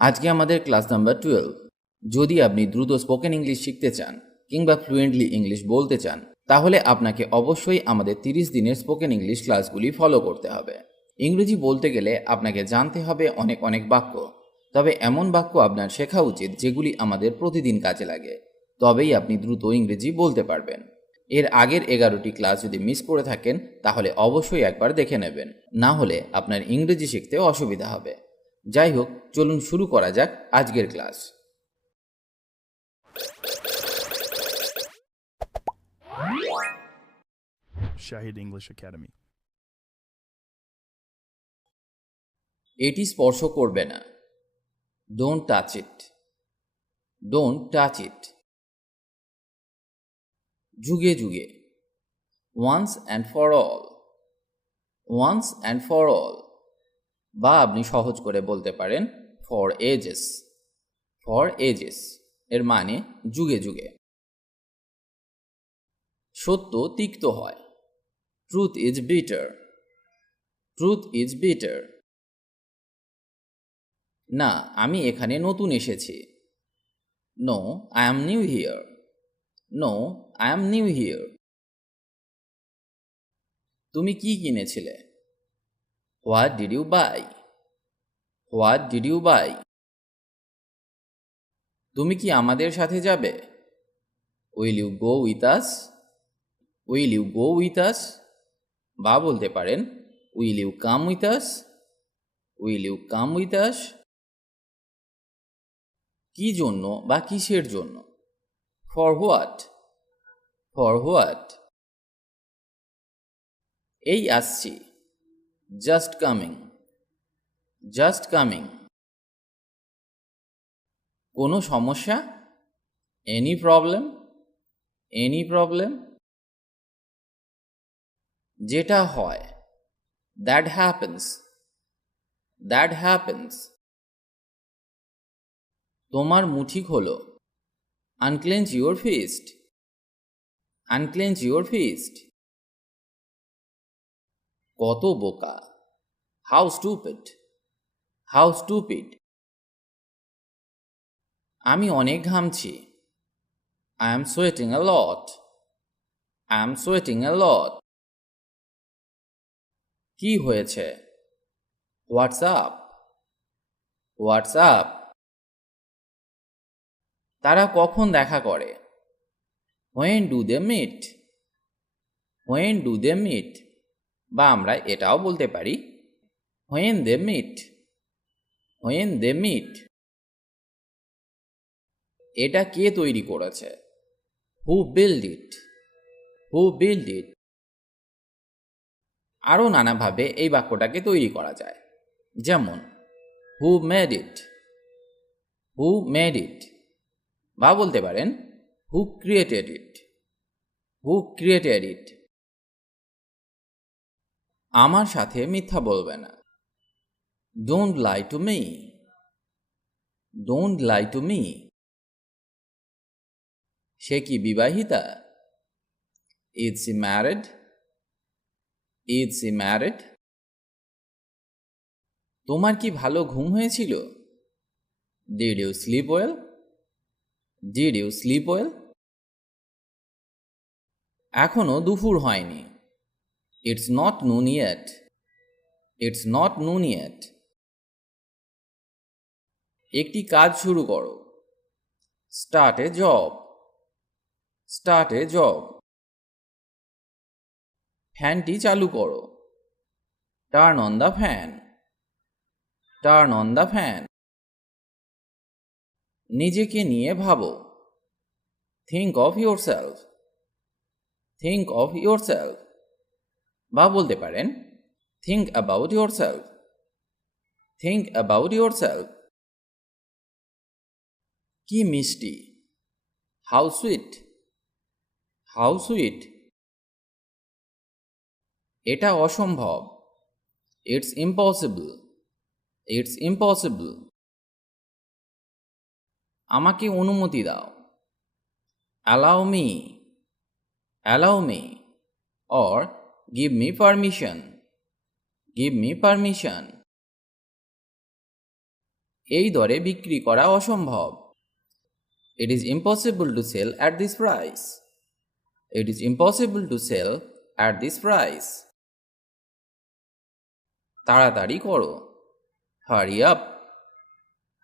আজকে আমাদের class number 12। যদি আপনি দ্রুত স্পোকেন ইংলিশ শিখতে চান কিংবা ফ্লুয়েন্টলি ইংলিশ বলতে চান, তাহলে আপনাকে অবশ্যই আমাদের 30 দিনের স্পোকেন ইংলিশ ক্লাসগুলি ফলো করতে হবে। ইংরেজি বলতে গেলে আপনাকে জানতে হবে অনেক অনেক বাক্য, তবে এমন বাক্য আপনার শেখা উচিত যেগুলি আমাদের প্রতিদিন কাজে লাগে, তবেই আপনি দ্রুত ইংরেজি বলতে পারবেন। এর আগের 11টি ক্লাস যদি মিস করে থাকেন তাহলে অবশ্যই একবার দেখে নেবেন, না হলে আপনার ইংরেজি শিখতে অসুবিধা হবে। যাই হোক, চলুন শুরু করা যাক আজকের ক্লাস। Shahid English Academy. এটি স্পর্শ করবে না। Don't touch it. Don't touch it. যুগে যুগে। Once and for all. Once and for all, বা আপনি সহজ করে বলতে পারেন ফর এজেস। ফর এজেস এর মানে যুগে যুগে। সত্য তিক্ত হয়। Truth is bitter. Truth is bitter. না, আমি এখানে নতুন এসেছি। No, I am new here. No, I am new here. তুমি কি কিনেছিলে? What did you buy? What did you buy? তুমি কি আমাদের সাথে যাবে? Will you go with us? Will you go with us, বা বলতে পারেন will you come with us? Will you come with us. কি জন্য বা কিসের জন্য? For what? For what. এই আসছি। Just coming. Just coming. কোনো সমস্যা? Any problem? Any problem. যেটা হয়। That happens. That happens. তোমার মুঠি খোলো। Unclench your fist. Unclench your fist. কত বোকা। How stupid. How stupid. আমি অনেক ঘামছি। I am sweating a lot. I am sweating a lot. কি হয়েছে? What's up? What's up. তারা কখন দেখা করে? When do they meet? When do they meet, বা আমরা এটাও বলতে পারি when they meet. When they meet. এটা কে তৈরি করেছে? Who build it? Who build it. আরও নানাভাবে এই বাক্যটাকে তৈরি করা যায়, যেমন who made it? Who made it, বা বলতে পারেন হু ক্রিয়েটেড ইট? হু ক্রিয়েটেড ইট। আমার সাথে মিথ্যা বলবে না। Don't lie to me. Don't lie to me. সে কি বিবাহিতা? Is she married? Is she married. তোমার কি ভালো ঘুম হয়েছিল? Did you sleep well? Did you sleep well. এখনো দুপুর হয়নি। It's not noon yet. It's not noon yet. একটি কাজ শুরু করো। Start a job. Start a job. ফ্যানটি চালু করো। Turn on the fan. Turn on the fan. নিজেকে নিয়ে ভাবো। Think of your self. Think of your self, বা বলতে পারেন think about your self. Think about your self. কি মিষ্টি। How sweet. How sweet. এটা অসম্ভব। It's impossible. It's impossible. আমাকে অনুমতি দাও। Allow me. Allow me, or give me permission. Give me permission. এই দরে বিক্রি করা অসম্ভব। It is impossible to sell at this price. It is impossible to sell at this price. তাড়াতাড়ি করো। Hurry up.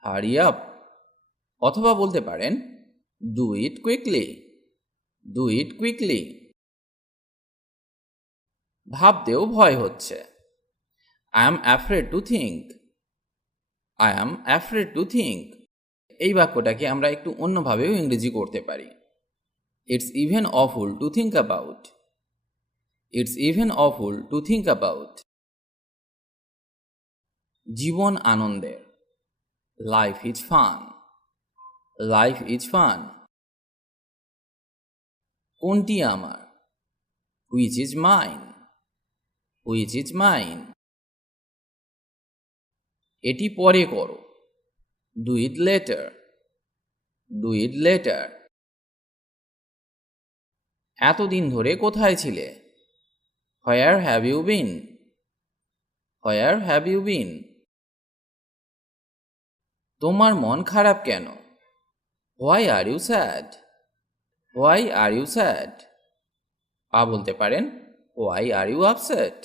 Hurry up. অথবা বলতে পারেন Do it quickly. Do it quickly. ভাবতেও ভয় হচ্ছে। I am afraid to think. I am afraid to think. এই বাক্যটাকে আমরা একটু অন্যভাবেও ইংরেজি করতে পারি। It's even awful to think about. It's even awful to think about. জীবন আনন্দের। Life is fun. Life is fun. কোনটি আমার? Which is mine? Which is mine? এটি পরে করো। Do it later. Do it later. এতদিন ধরে কোথায় ছিলে? Where have you been? Where have you been? তোমার মন খারাপ কেন? Why are you sad? Why are you sad? বলতে পারেন Why are you upset?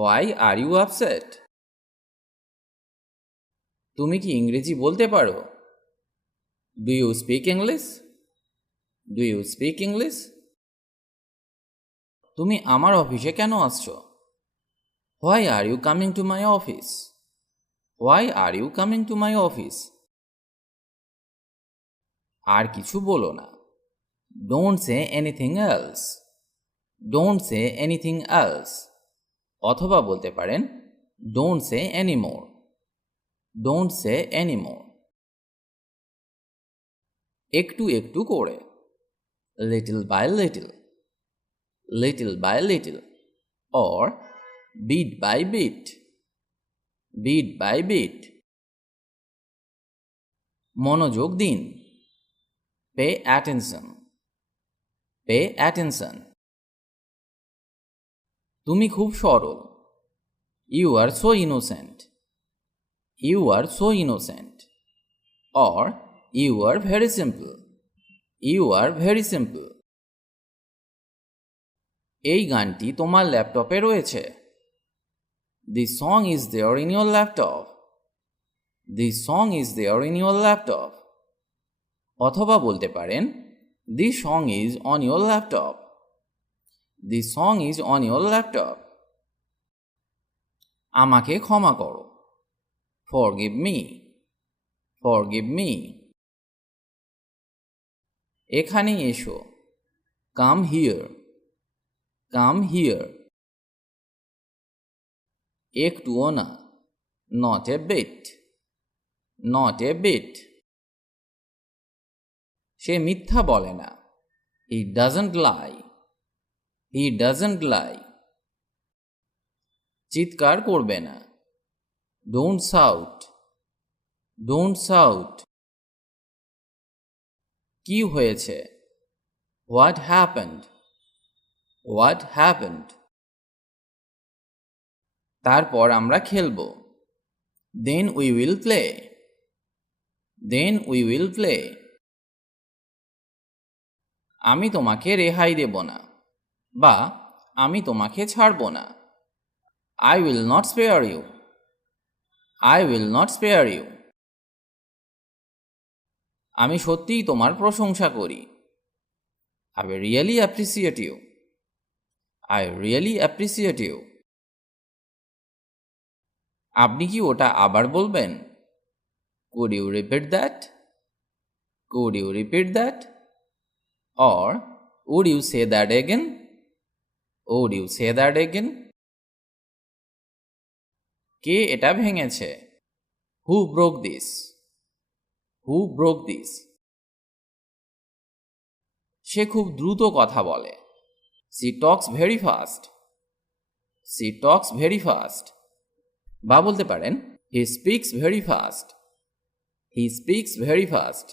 Why are you upset? তুমি কি ইংরেজি বলতে পারো? Do you speak English? Do you speak English? তুমি আমার অফিসে কেন আসছো? Why are you coming to my office? Why are you coming to my office? আর কিছু বলো না। Don't say anything else. Don't say anything else. অথবা বলতে পারেন Don't say anymore. Don't say anymore. একটু একটু করে। Little by little. Little by little. Or bit by bit. Bit by bit. মনোযোগ দিন। Pay attention. Pay attention. তুমি খুব সরল। You are so innocent. You are so innocent. Or you are very simple. You are very simple. এই গানটি তোমার ল্যাপটপে রয়েছে। This song is there in your laptop. This song is there in your laptop. অথবা বলতে পারেন This song is on your laptop. This song is on your laptop. আমাকে ক্ষমা করো। Forgive me. Forgive me. এখানে এসো। Come here. Come here. একটুও না। Not a bit. Not a bit. সে মিথ্যা বলে না। He doesn't lie. He doesn't lie. চিৎকার করবে না। Don't shout. Don't shout. কি হয়েছে? What happened? What happened? তারপর আমরা খেলব। Then we will play. Then we will play. আমি তোমাকে রেহাই দেব না বা আমি তোমাকে ছাড়ব না। I will not spare you. I will not spare you. আমি সত্যিই তোমার প্রশংসা করি। I really appreciate you. I really appreciate you. আপনি কি ওটা আবার বলবেন? Could you repeat that? Could you repeat that? Or would you say that again? Would you say that again? কে এটা ভেঙেছে? Who broke this? Who broke this? সে খুব দ্রুত কথা বলে। She talks very fast. She talks very fast. বা বলতে পারেন He speaks very fast. He speaks very fast.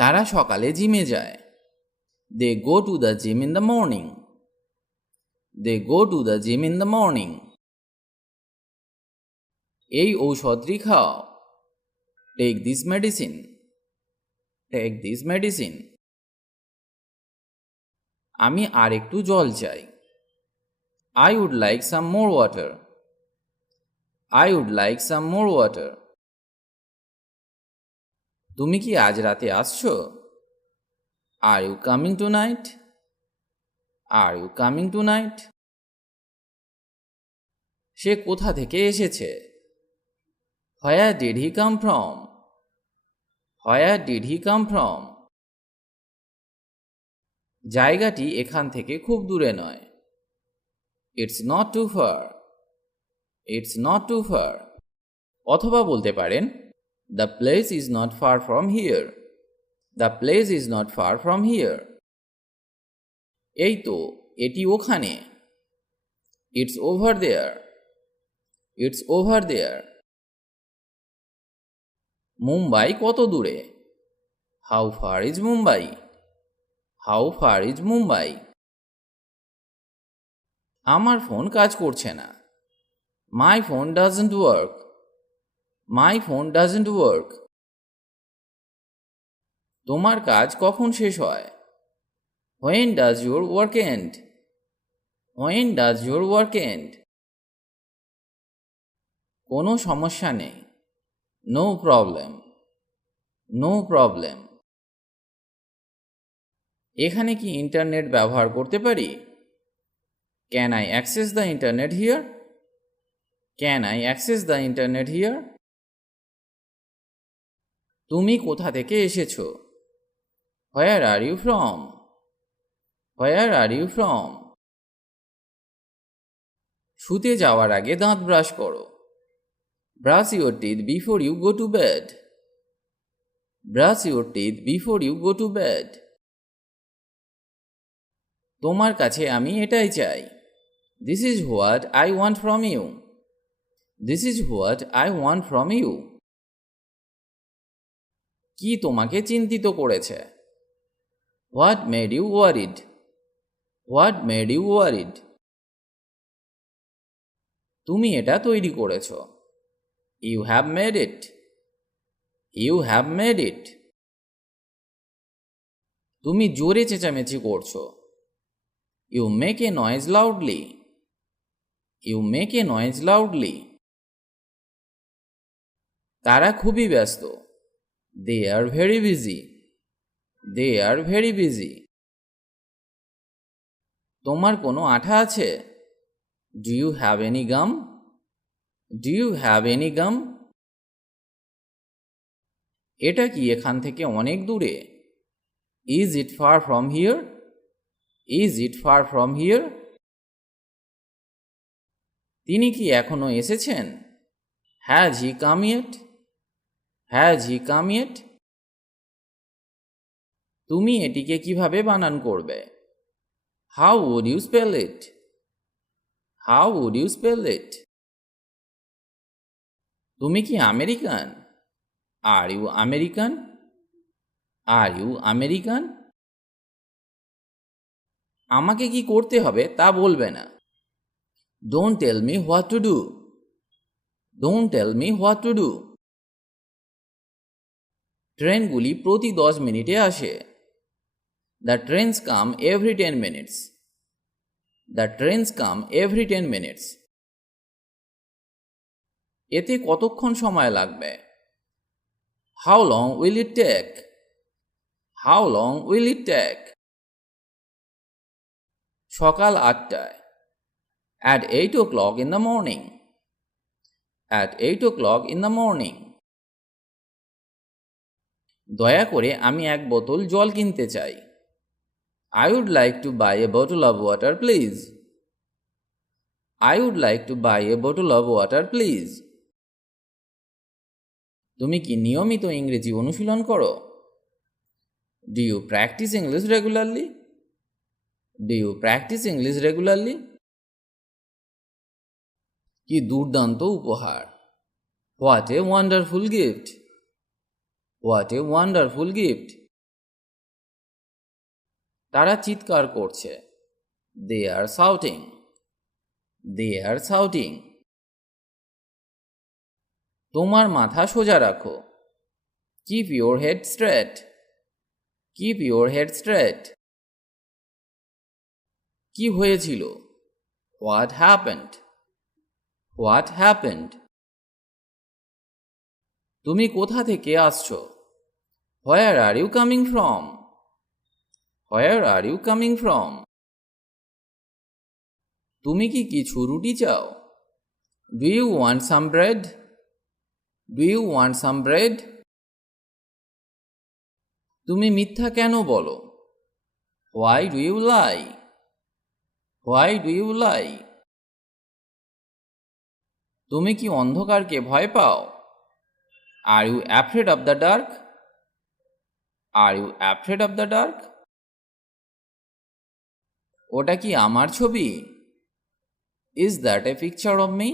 তারা সকালে জিমে যায়। They go to the gym in the morning. They go to the gym in the morning. এই ঔষধটি খাও। Take this medicine. Take this medicine. আমি আর একটু জল চাই। I would like some more water. I would like some more water. তুমি কি আজ রাতে আসছো? Are you coming tonight? Are you coming tonight? সে কোথা থেকে এসেছে? Where did he come from? Where did he come from? জায়গাটি এখান থেকে খুব দূরে নয়। It's not too far. It's not too far. অথবা বলতে পারেন The place is not far from here. The place is not far from here. এই তো, এটি ওখানে। It's over there. It's over there. Mumbai কত দূরে? How far is Mumbai? How far is Mumbai? আমার ফোন কাজ করছে না। My phone doesn't work. My phone doesn't work. তোমার কাজ কখন শেষ হয়? When does your work end? When does your work end? কোনো সমস্যা নেই। No problem. No problem. এখানে কি ইন্টারনেট ব্যবহার করতে পারি? Can I access the internet here? Can I access the internet here? তুমি কোথা থেকে এসেছো? Where are you from? Where are you from? শুতে যাওয়ার আগে দাঁত ব্রাশ করো। Brush your teeth before you go to bed. Brush your teeth before you go to bed. তোমার কাছে আমি এটাই চাই। This is what I want from you. This is what I want from you. কি তোমাকে চিন্তিত করেছে? What made you worried? What made you worried? তুমি এটা তৈরি করেছো। You have made it. You have made it. তুমি জোরে চেঁচামেচি করছো। You make a noise loudly. You make a noise loudly. তারা খুবই ব্যস্ত। They are very busy. They are very busy. তোমার কোনো আঠা আছে? Do you have any gum? Do you have any gum? এটা কি এখান থেকে অনেক দূরে? Is it far from here? Is it far from here? তিনি কি এখনো এসেছেন? Has he come yet? Has he come yet? তুমি এটিকে কিভাবে বানান করবে? How would you spell it? How would you spell it? তুমি কি American? Are you American? Are you American? আমাকে কি করতে হবে তা বলবে না। Don't tell me what to do. Don't tell me what to do. ট্রেনগুলি প্রতি 10 মিনিটে আসে। The trains come every 10 minutes. The trains come every 10 minutes. এতে কতক্ষণ সময় লাগবে? How long will it take? How long will it take? সকাল 8টায়। At 8 o'clock in the morning. At 8 o'clock in the morning. দয়া করে আমি এক বোতল জল কিনতে চাই। I would like to buy a bottle of water, please. I would like to buy a bottle of water, please. তুমি কি নিয়মিত ইংরেজি অনুশীলন করো? Do you practice English regularly? Do you practice English regularly? কি দুর্দান্ত উপহার! What a wonderful gift! What a wonderful gift! তারা চিৎকার করছে। They are shouting. They are shouting. তোমার মাথা সোজা রাখো। Keep your head straight. Keep your head straight. কি হয়েছিল? What happened? What happened? তুমি কোথা থেকে আসছো? Where are you coming from? Where are you coming from? তুমি কি কিছু রুটি চাও? Do you want some bread? Do you want some bread? তুমি মিথ্যা কেন বলো? Why do you lie? Why do you lie? তুমি কি অন্ধকারকে ভয় পাও? Are you afraid of the dark? Are you afraid of the dark? ওটা কি আমার ছবি? Is that a picture of me?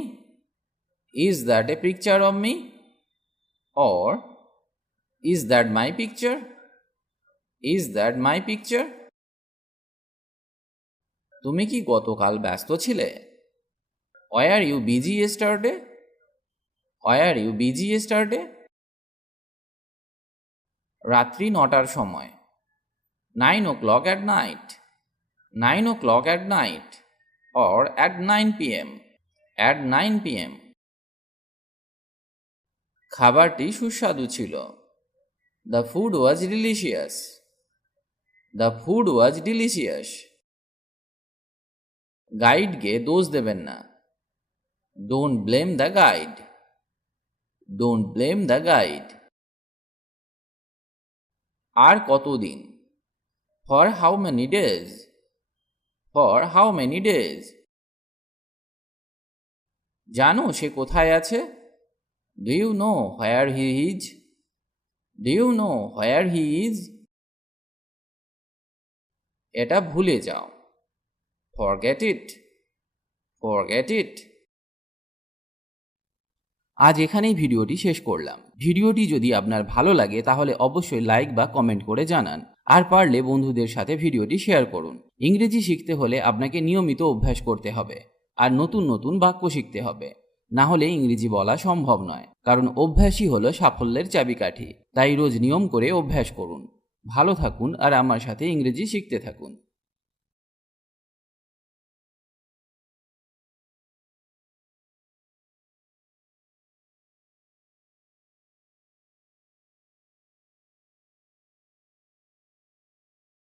Is that a picture of me? Or is that my picture? Is that my picture? তুমি কি গতকাল ব্যস্ত ছিলে? Were you busy yesterday? Were you busy yesterday? রাত্রি 9টার সময়। 9 o'clock at night. 9 o'clock at night. Or at 9 p.m. At 9 p.m. খাবারটি সুস্বাদু ছিল। The food was delicious. The food was delicious. গাইডকে দোষ দেবেন না। Don't blame the guide. Don't blame the guide. আর কতদিন? For how many days? For how many days? জানো সে কোথায় আছে? Do you know where he is? Do you know where he is? এটা ভুলে যাও। Forget it. Forget it. আজ এখানেই ভিডিওটি শেষ করলাম। ভিডিওটি যদি আপনার ভালো লাগে তাহলে অবশ্যই লাইক বা কমেন্ট করে জানান, আর পারলে বন্ধুদের সাথে ভিডিওটি শেয়ার করুন। ইংরেজি শিখতে হলে আপনাকে নিয়মিত অভ্যাস করতে হবে আর নতুন নতুন বাক্য শিখতে হবে, না হলে ইংরেজি বলা সম্ভব নয়। কারণ অভ্যাসই হলো সাফল্যের চাবিকাঠি। তাই রোজ নিয়ম করে অভ্যাস করুন। ভালো থাকুন আর আমার সাথে ইংরেজি শিখতে থাকুন।